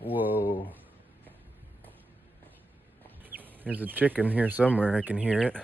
Whoa. There's a chicken here somewhere. I can hear it.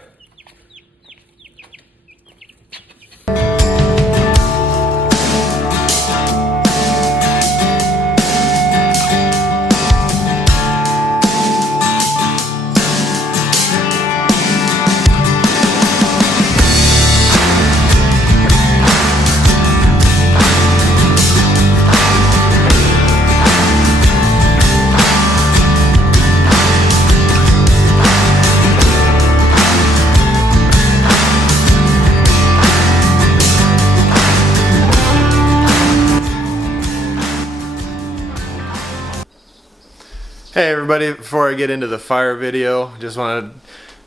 Hey everybody, before I get into the fire video, just wanted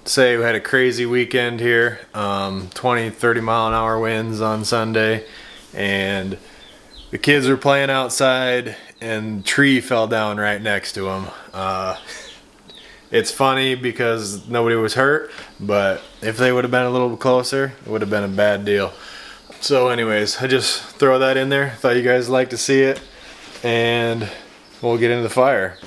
to say we had a crazy weekend here. 20-30 mile an hour winds on Sunday, and the kids were playing outside and a tree fell down right next to them. It's funny because nobody was hurt, but if they would have been a little bit closer, it would have been a bad deal. So anyways, I just throw that in there. Thought you guys would like to see it, and we'll get into the fire.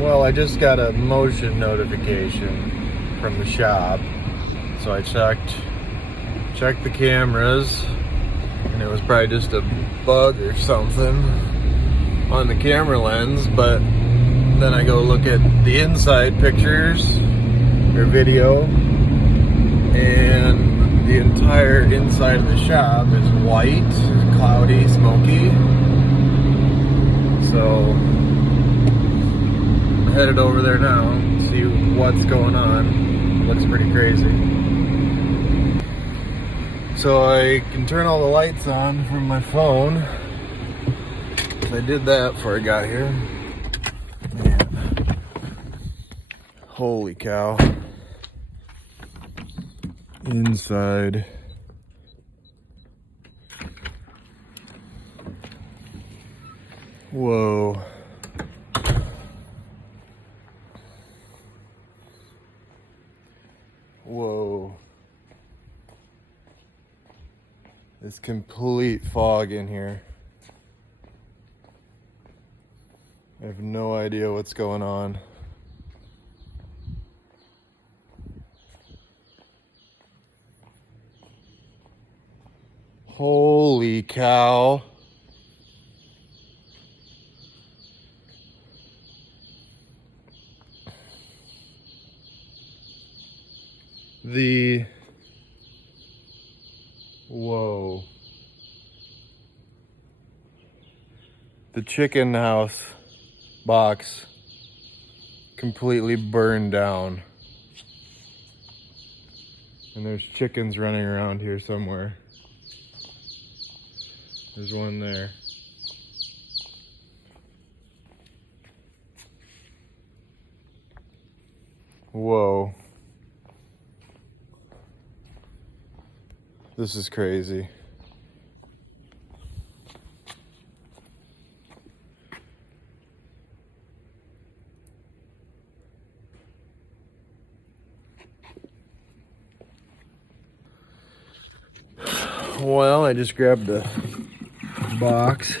Well, I just got a motion notification from the shop, so I checked the cameras, and it was probably just a bug or something on the camera lens. But then I go look at the inside pictures or video, and the entire inside of the shop is white, cloudy, smoky. So headed over there now to see what's going on. Looks pretty crazy. So I can turn all the lights on from my phone. I did that before I got here. Man. Holy cow. Inside. Whoa. Whoa. It's complete fog in here. I have no idea what's going on. Holy cow. Whoa. The chicken house box completely burned down. And there's chickens running around here somewhere. There's one there. Whoa. This is crazy. Well, I just grabbed the box.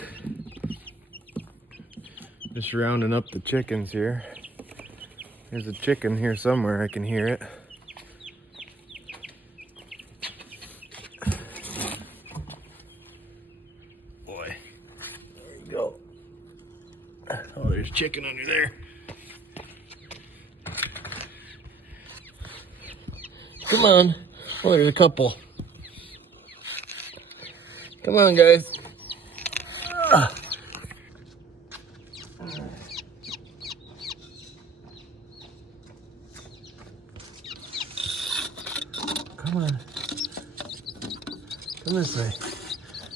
Just rounding up the chickens here. There's a chicken here somewhere. I can hear it. Boy, there you go. Oh, there's chicken under there. Come on. Oh, there's a couple. Come on, guys. Come on. Come this way.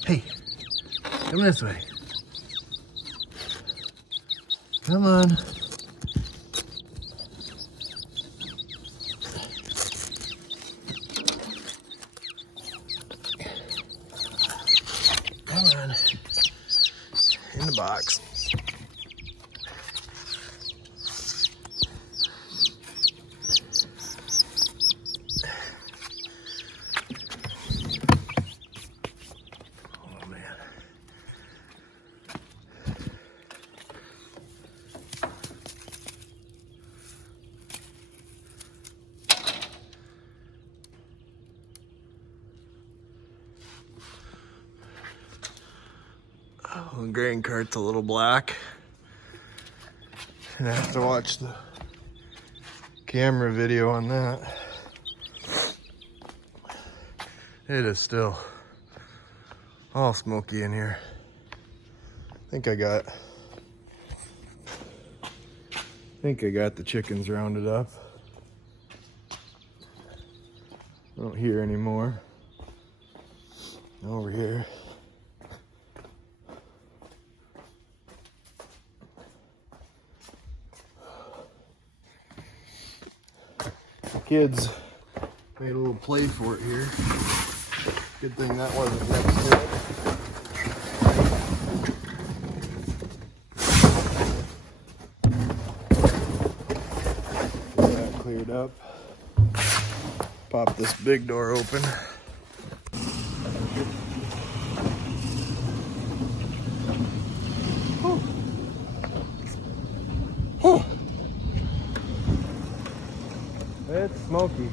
Hey, come this way. Come on. Come on. In the box. Oh, man. Oh, the grain cart's a little black. And I have to watch the camera video on that. It is still all smoky in here. I think I got the chickens rounded up. I don't hear anymore. Over here. The kids made a little play fort here. Good thing that wasn't next to it. Get that cleared up. Pop this big door open. Oh. Oh. It's smoky.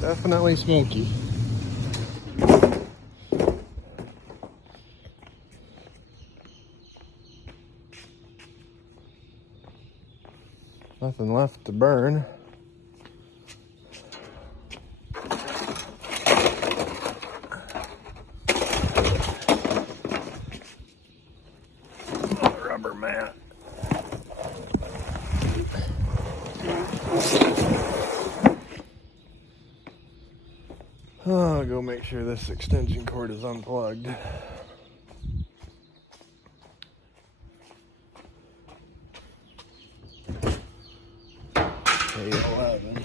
Definitely smoky. Nothing left to burn. Oh, rubber mat. Oh, I'll go make sure this extension cord is unplugged. A11.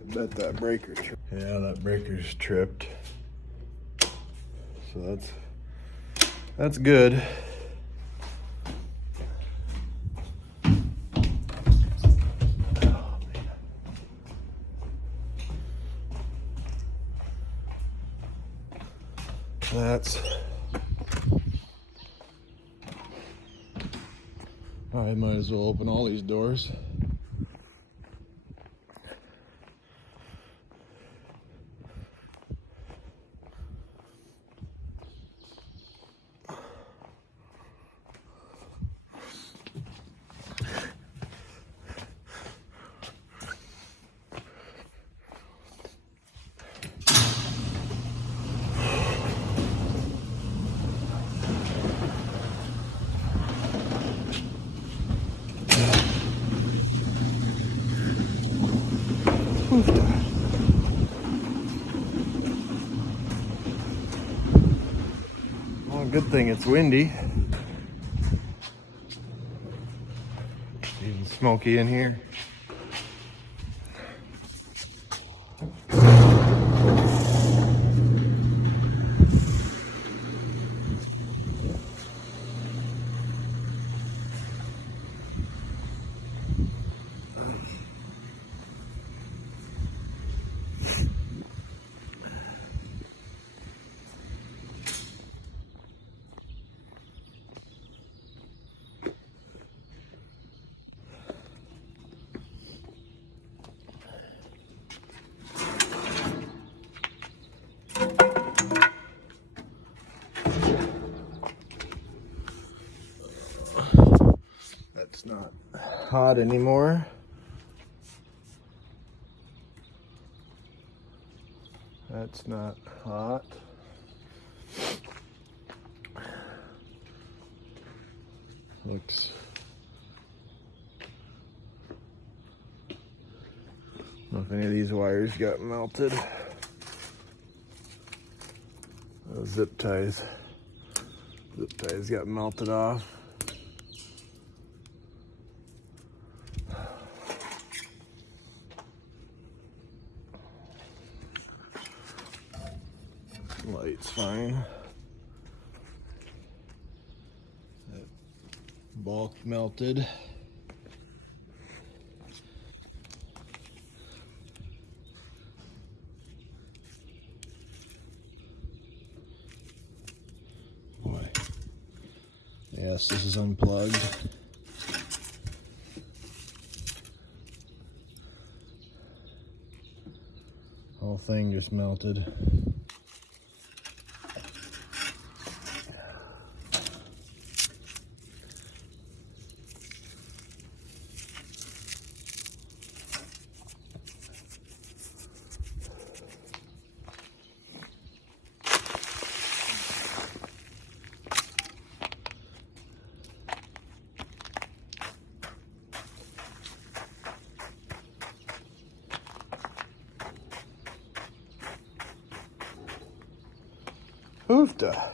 I bet that breaker tripped. Yeah, that breaker's tripped. So that's good. I might as well open all these doors. Well, good thing it's windy. Even smoky in here. not hot anymore. That's not hot. Looks. I don't know if any of these wires got melted. Those zip ties got melted off. Light's fine. That bulk melted. Boy. Yes, this is unplugged. Whole thing just melted. Oofta.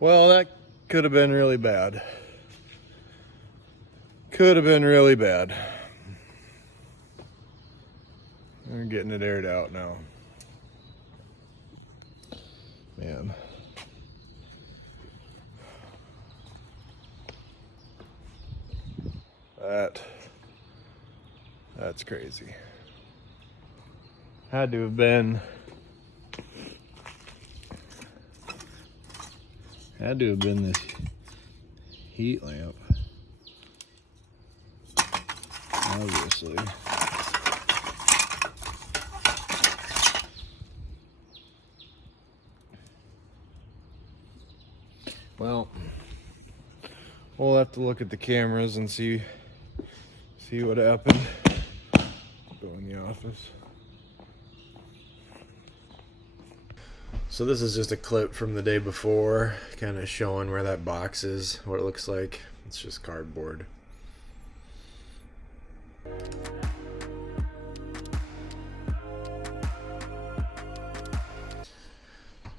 Well, that could have been really bad. Could have been really bad. We're getting it aired out now. Man. That's crazy. Had to have been this heat lamp, obviously. Well, we'll have to look at the cameras and see what happened. Go in the office. So this is just a clip from the day before, kind of showing where that box is, what it looks like. It's just cardboard.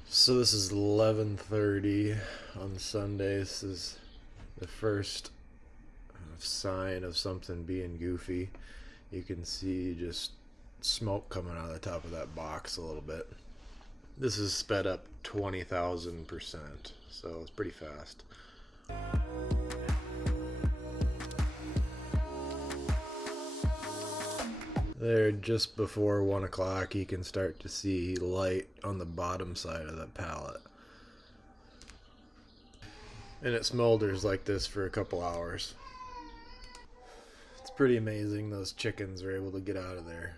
So this is 11:30 on Sunday. This is the first sign of something being goofy. You can see just smoke coming out of the top of that box a little bit. This is sped up 20,000%, so it's pretty fast. There, just before 1 o'clock, you can start to see light on the bottom side of that pallet. And it smolders like this for a couple hours. It's pretty amazing those chickens are able to get out of there.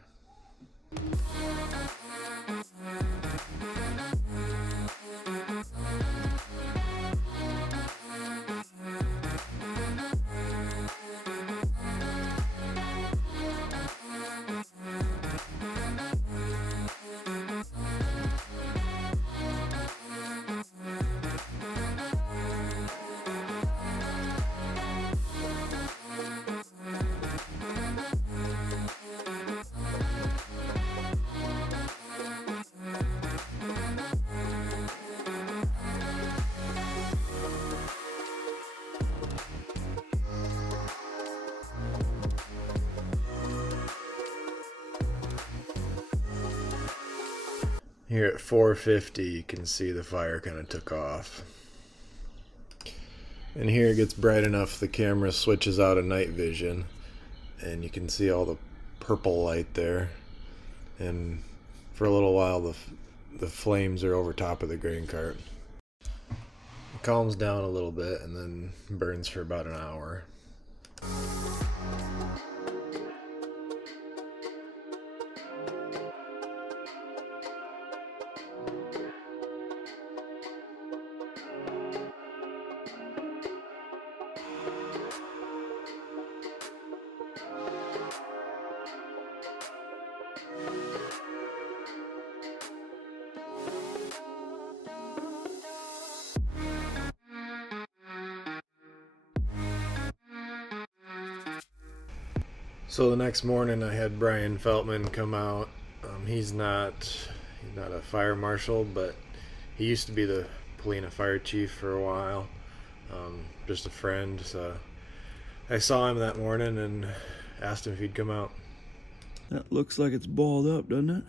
Here at 4:50, you can see the fire kind of took off. And here it gets bright enough the camera switches out of night vision, and you can see all the purple light there. And for a little while, the flames are over top of the grain cart. It calms down a little bit and then burns for about an hour. So the next morning I had Brian Feltman come out. He's not a fire marshal, but he used to be the Polina fire chief for a while. Just a friend. So I saw him that morning and asked him if he'd come out. That looks like it's balled up, doesn't it?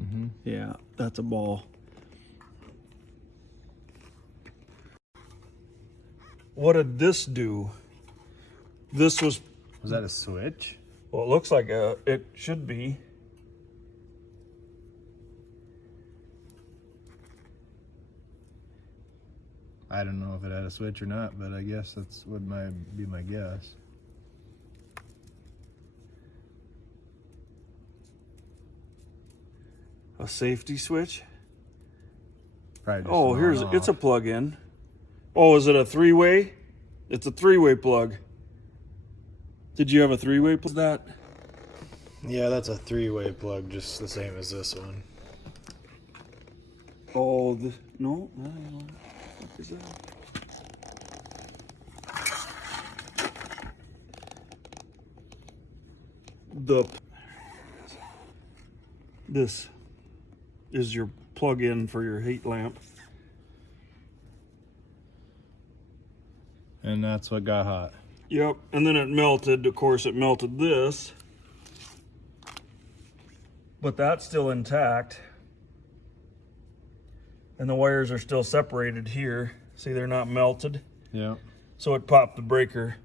Mm-hmm. Yeah, that's a ball. What did this do? This was that a switch? Well, it looks like it should be. I don't know if it had a switch or not, but I guess that's what be my guess. A safety switch? Probably just Oh, on off. it's a plug-in. Oh, is it a three-way? It's a three-way plug. Did you have a three-way plug? That? Yeah, that's a three-way plug, just the same as this one. Oh, no. What is that? This is your plug-in for your heat lamp. And that's what got hot. Yep, and then it melted. Of course, it melted this. But that's still intact. And the wires are still separated here. See, they're not melted. Yeah. So it popped the breaker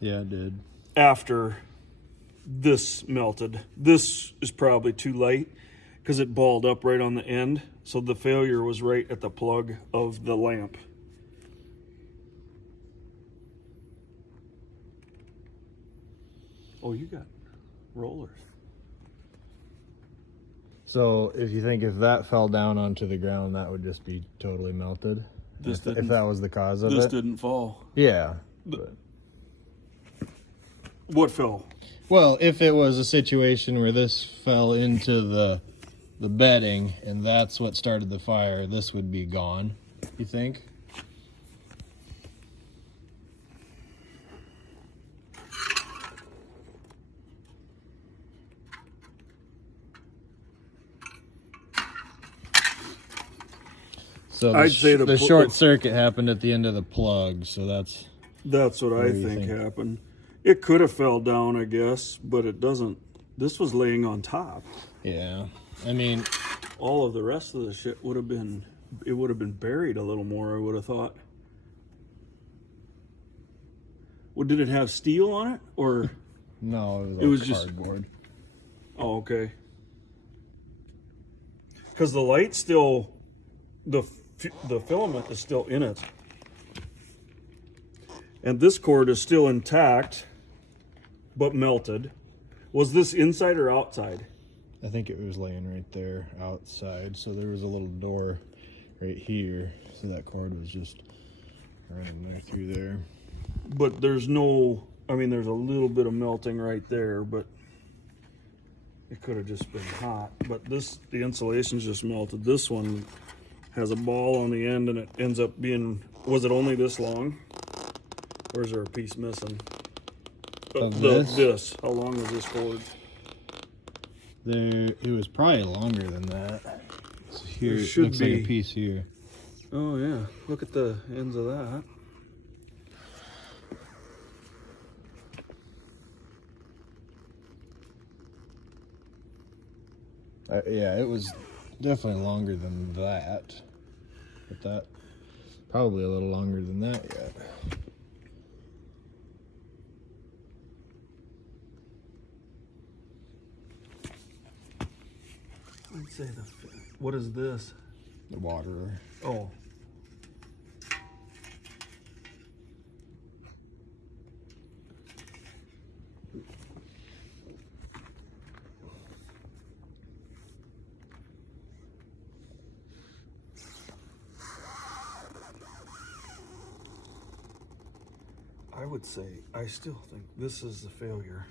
Yeah, it did. after this melted. This is probably too light because it balled up right on the end. So the failure was right at the plug of the lamp. Oh, you got rollers. So if that fell down onto the ground, that would just be totally melted. If that was the cause of it. This didn't fall. Yeah. What fell? Well, if it was a situation where this fell into the bedding and that's what started the fire, this would be gone, you think? So I'd say the short circuit happened at the end of the plug, so that's what I do you think think? happened. It could have fell down, I guess, but it doesn't. This was laying on top. yeah. I mean, All of the rest of the shit would have been buried a little more, I would have thought. Well, did it have steel on it, or? no, It was just- cardboard. Oh, okay. Because the light's still, the filament is still in it. And this cord is still intact, but melted. Was this inside or outside? I think it was laying right there outside. So there was a little door right here. So that cord was just running right through there. But there's no, there's a little bit of melting right there, but it could have just been hot. But the insulation's just melted. This one has a ball on the end and it ends up being, was it only this long? Or is there a piece missing? Of this? This. How long is this cord? It was probably longer than that. So here, There it should looks like be. a piece here. Oh yeah, look at the ends of that. Yeah, it was definitely longer than that. But that, probably a little longer than that yet. I'd say what is this? The water. Oh. I would say, I still think this is the failure.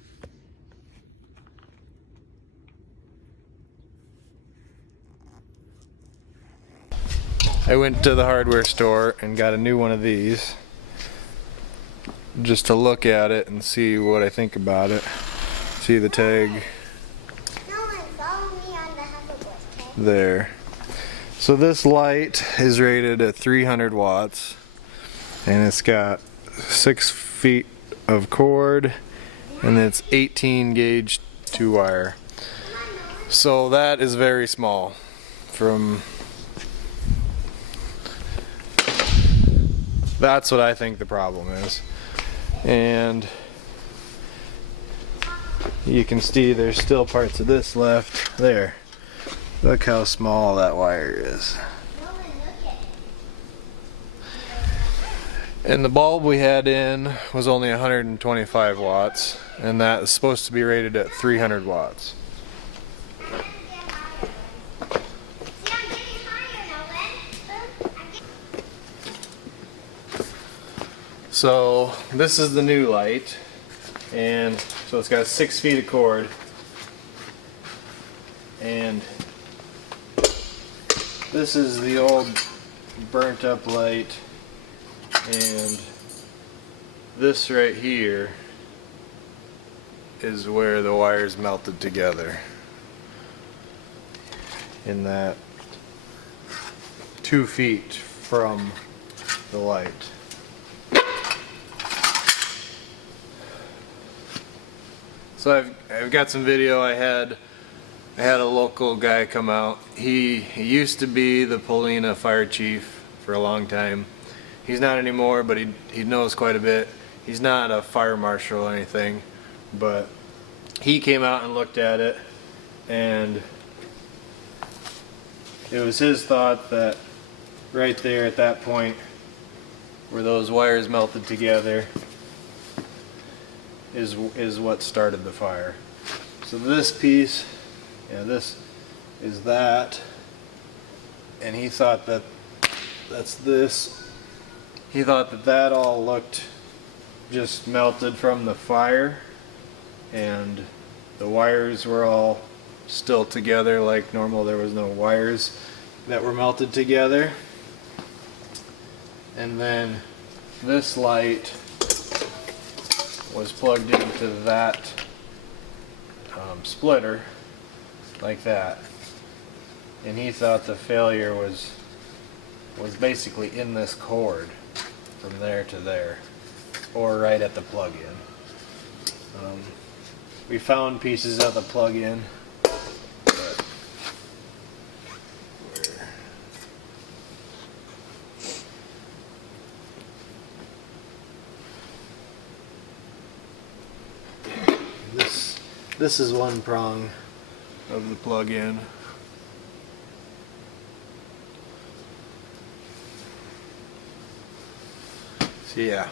I went to the hardware store and got a new one of these just to look at it and see what I think about it. See the tag No one follow me on the hoverboard, okay? there. So this light is rated at 300 watts, and it's got 6 feet of cord, and it's 18 gauge 2-wire. So that is very small. That's what I think the problem is. And you can see there's still parts of this left there. Look how small that wire is. No one look at it. And the bulb we had in was only 125 watts, and that is supposed to be rated at 300 watts. See, I'm getting higher now, Len. So this is the new light, and so it's got 6 feet of cord, and this is the old burnt up light, and this right here is where the wires melted together in that 2 feet from the light. So I've got some video. I had a local guy come out. He used to be the Polina fire chief for a long time. He's not anymore, but he knows quite a bit. He's not a fire marshal or anything, but he came out and looked at it, and it was his thought that right there at that point where those wires melted together is what started the fire. So this piece, yeah, this is that, and he thought that that's this. He thought that that all looked just melted from the fire, and the wires were all still together like normal. There was no wires that were melted together. And then this light was plugged into that splitter like that, and he thought the failure was basically in this cord from there to there, or right at the plug-in. We found pieces of the plug-in, but this is one prong of the plug-in. So yeah.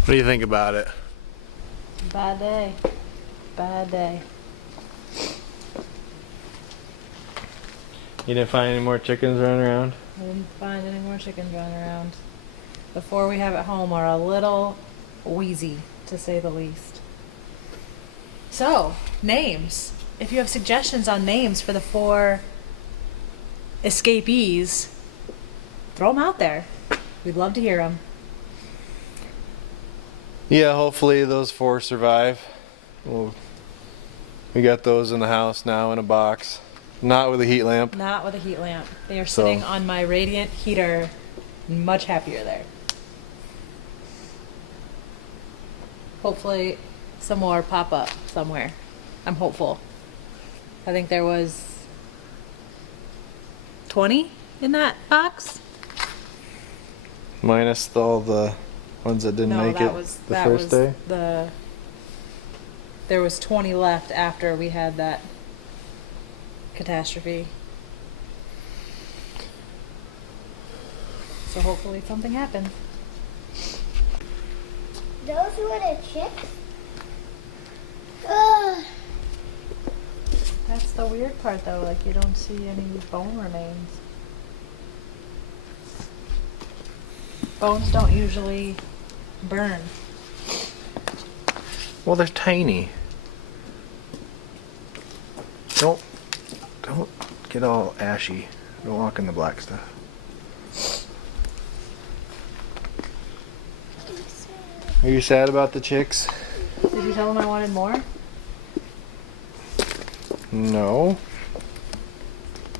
What do you think about it? Bad day. Bad day. You didn't find any more chickens running around? I didn't find any more chickens running around. The 4 we have at home are a little wheezy, to say the least. So, names. If you have suggestions on names for the 4 escapees, throw them out there. We'd love to hear them. Yeah, hopefully those 4 survive. Well, we got those in the house now in a box. Not with a heat lamp. Not with a heat lamp. They are So- sitting on my radiant heater. Much happier there. Hopefully some more pop up somewhere. I'm hopeful. I think there was 20 in that box. Minus all the ones that didn't make it the first day. There was 20 left after we had that catastrophe. So hopefully something happened. Those were the chicks? Ugh. That's the weird part though, like you don't see any bone remains. Bones don't usually burn. Well, they're tiny. Don't get all ashy. Don't walk in the black stuff. Are you sad about the chicks? Did you tell him I wanted more? No.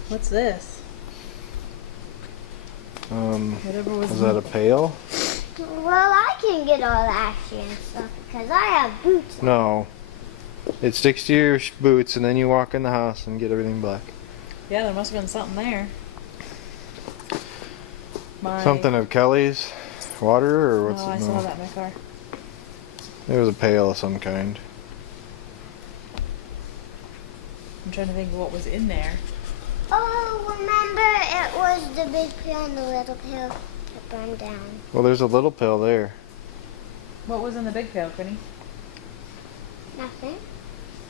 What's this? Whatever was. Is that a pail? Well, I can get all the action and stuff because I have boots. No. It sticks to your boots and then you walk in the house and get everything black. Yeah, there must have been something there. Something of Kelly's water or what's Oh, I it? saw No. that in my car. It was a pail of some kind. I'm trying to think of what was in there. Oh, remember it was the big pail and the little pail that burned down. Well, there's a little pill there. What was in the big pail, Quinny? Nothing.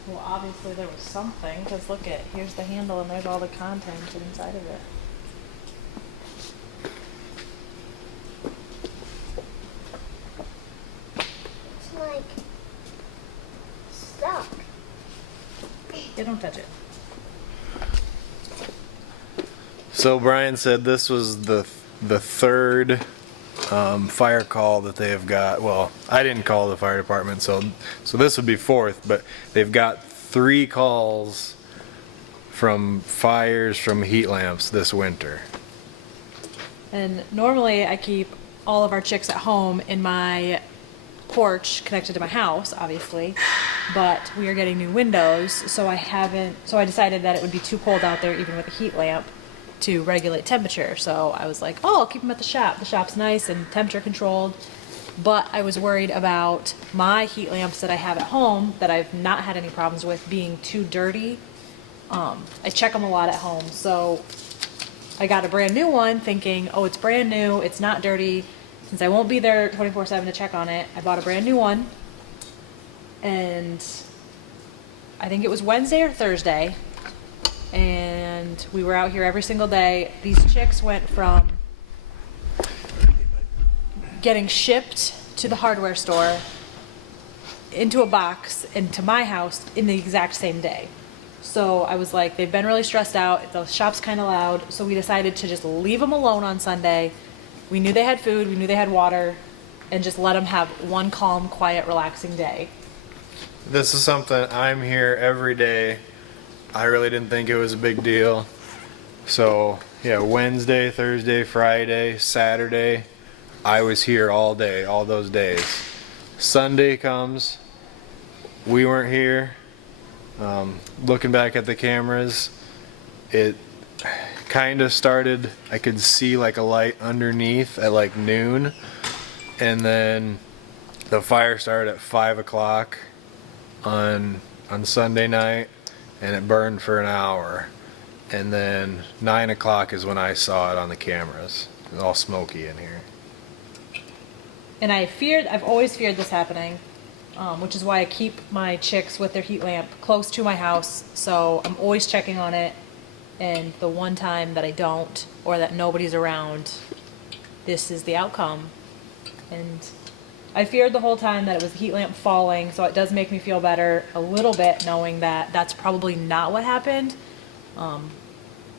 Well, obviously there was something, because look at, here's the handle and there's all the contents inside of it. It's like stuck. Yeah, don't touch it. So Brian said this was the third fire call that they have got. Well, I didn't call the fire department, so this would be fourth. But they've got 3 calls from fires from heat lamps this winter. And normally I keep all of our chicks at home in my porch connected to my house, obviously, but we are getting new windows, so I decided that it would be too cold out there even with a heat lamp to regulate temperature. So I was like, oh, I'll keep them at the shop. The shop's nice and temperature controlled. But I was worried about my heat lamps that I have at home that I've not had any problems with being too dirty. I check them a lot at home, so I got a brand new one thinking, oh, it's brand new, it's not dirty. Since I won't be there 24/7 to check on it, I bought a brand new one. And I think it was Wednesday or Thursday. And we were out here every single day. These chicks went from getting shipped to the hardware store into a box and to my house in the exact same day. So I was like, they've been really stressed out. The shop's kind of loud. So we decided to just leave them alone on Sunday. We knew they had food, we knew they had water, and just let them have one calm, quiet, relaxing day. This is something I'm here every day. I really didn't think it was a big deal. So yeah, Wednesday, Thursday, Friday, Saturday, I was here all day, all those days. Sunday comes, we weren't here. Looking back at the cameras, it kind of started, I could see like a light underneath at like noon, and then the fire started at 5 o'clock on Sunday night, and it burned for an hour, and then 9 o'clock is when I saw it on the cameras. It's all smoky in here. And I've always feared this happening, which is why I keep my chicks with their heat lamp close to my house, so I'm always checking on it. And the one time that I don't, or that nobody's around, this is the outcome. And I feared the whole time that it was the heat lamp falling, so it does make me feel better a little bit knowing that that's probably not what happened.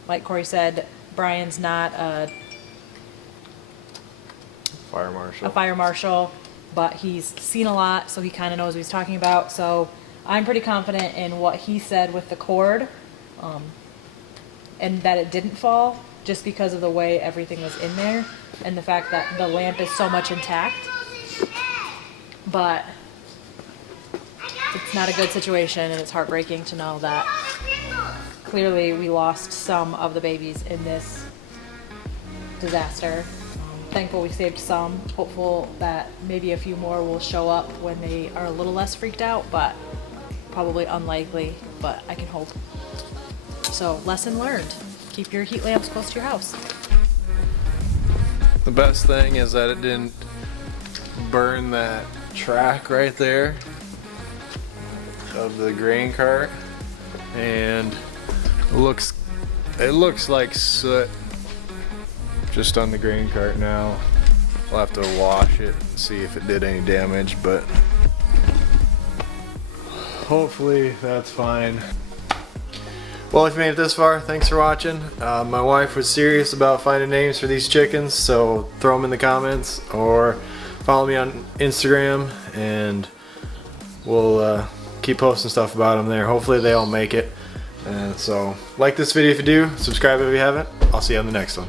Like Corey said, Brian's not a fire marshal, but he's seen a lot, so he kind of knows what he's talking about. So I'm pretty confident in what he said with the cord. And that it didn't fall just because of the way everything was in there and the fact that the lamp is so much intact. But it's not a good situation, and it's heartbreaking to know that clearly we lost some of the babies in this disaster. Thankful we saved some. Hopeful that maybe a few more will show up when they are a little less freaked out, but probably unlikely, but I can hope. So, lesson learned. Keep your heat lamps close to your house. The best thing is that it didn't burn that track right there of the grain cart, and it looks like soot just on the grain cart now. We'll have to wash it and see if it did any damage, but hopefully that's fine. Well, if you made it this far, thanks for watching. My wife was serious about finding names for these chickens, so throw them in the comments or follow me on Instagram, and we'll keep posting stuff about them there. Hopefully they all make it. And so like this video if you do, subscribe if you haven't. I'll see you on the next one.